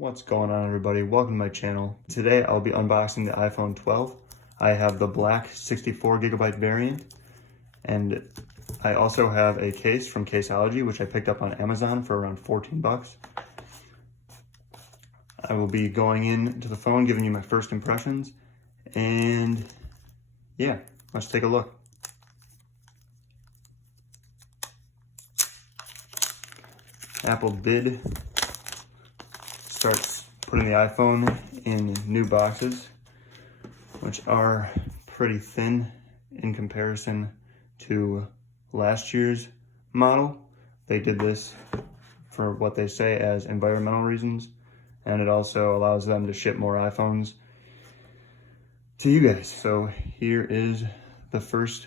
What's going on, everybody? Welcome to my channel. Today I'll be unboxing the iPhone 12. I have the black 64GB variant, and I also have a case from Caseology, which I picked up on Amazon for around 14 bucks. I will be going into the phone, giving you my first impressions, and yeah, let's take a look. Apple did start putting the iPhone in new boxes, which are pretty thin in comparison to last year's model. They did this for what they say as environmental reasons, and it also allows them to ship more iPhones to you guys. So here is the first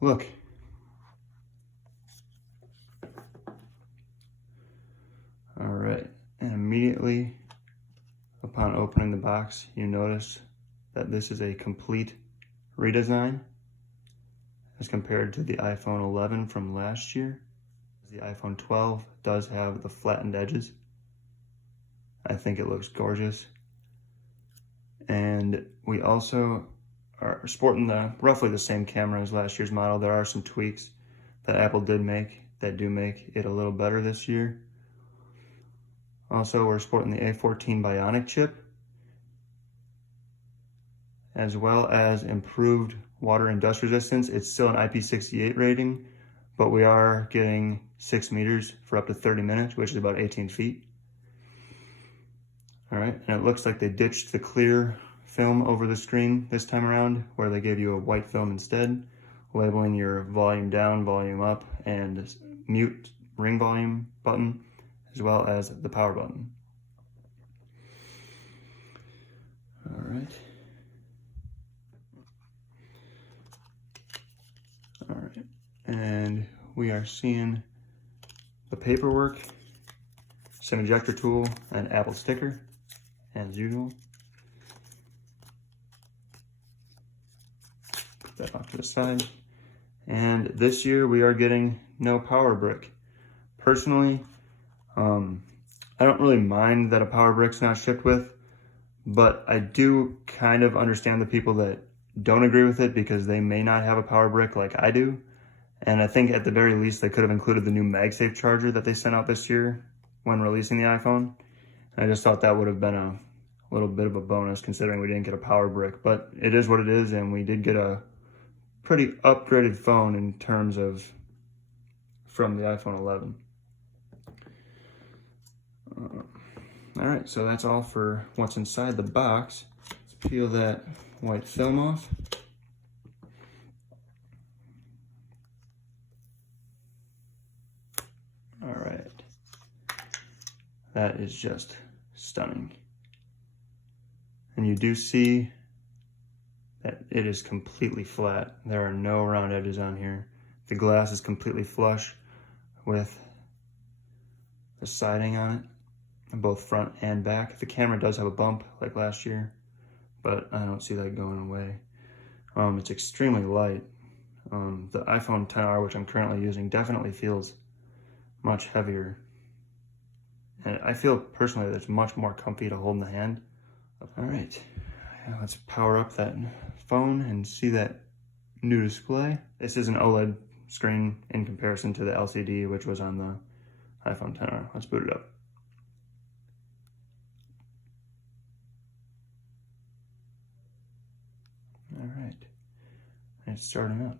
look. All right, and immediately upon opening the box, you notice that this is a complete redesign as compared to the iPhone 11 from last year. The iPhone 12 does have the flattened edges. I think it looks gorgeous. And we also are sporting roughly the same camera as last year's model. There are some tweaks that Apple did make that do make it a little better this year. Also, we're sporting the A14 Bionic chip, as well as improved water and dust resistance. It's still an IP68 rating, but we are getting 6 meters for up to 30 minutes, which is about 18 feet. All right, and it looks like they ditched the clear film over the screen this time around, where they gave you a white film instead, labeling your volume down, volume up, and mute ring volume button, as well as the power button. All right. All right, and we are seeing the paperwork, SIM ejector tool, and Apple sticker, as usual. Put that off to the side. And this year we are getting no power brick. Personally, I don't really mind that a power brick's not shipped with, but I do kind of understand the people that don't agree with it because they may not have a power brick like I do. And I think at the very least they could have included the new MagSafe charger that they sent out this year when releasing the iPhone. And I just thought that would have been a little bit of a bonus considering we didn't get a power brick, but it is what it is, and we did get a pretty upgraded phone in terms of from the iPhone 11. All right, so that's all for what's inside the box. Let's peel that white film off. All right, that is just stunning. And you do see that it is completely flat. There are no round edges on here. The glass is completely flush with the siding on it, both front and back. The camera does have a bump like last year, but I don't see that going away. It's extremely light. The iPhone XR, which I'm currently using, definitely feels much heavier. And I feel personally that it's much more comfy to hold in the hand. All right, let's power up that phone and see that new display. This is an OLED screen in comparison to the LCD, which was on the iPhone XR. Let's boot it up. All right, and it's starting up.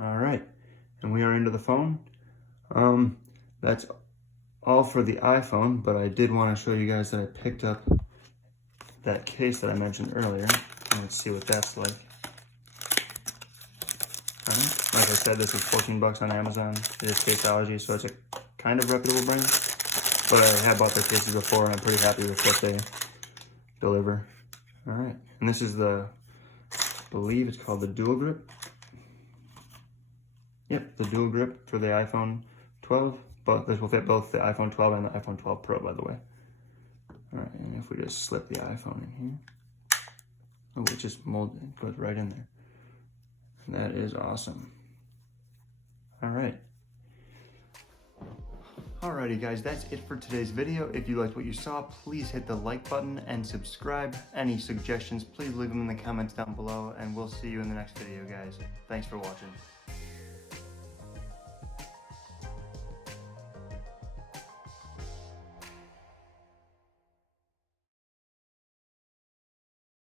All right, and we are into the phone. That's all for the iPhone, but I did want to show you guys that I picked up that case that I mentioned earlier. Let's see what that's like. All right. Like I said, this is 14 bucks on Amazon. It is Caseology, so it's a kind of reputable brand. But I have bought their cases before, and I'm pretty happy with what they deliver. All right, and this is I believe it's called the Dual Grip. Yep, the Dual Grip for the iPhone 12. But this will fit both the iPhone 12 and the iPhone 12 Pro, by the way. All right, and if we just slip the iPhone in here. Oh, it just molded, it goes right in there. That is awesome. All right. Alrighty guys, that's it for today's video. If you liked what you saw, please hit the like button and subscribe. Any suggestions, please leave them in the comments down below, and we'll see you in the next video, guys. Thanks for watching.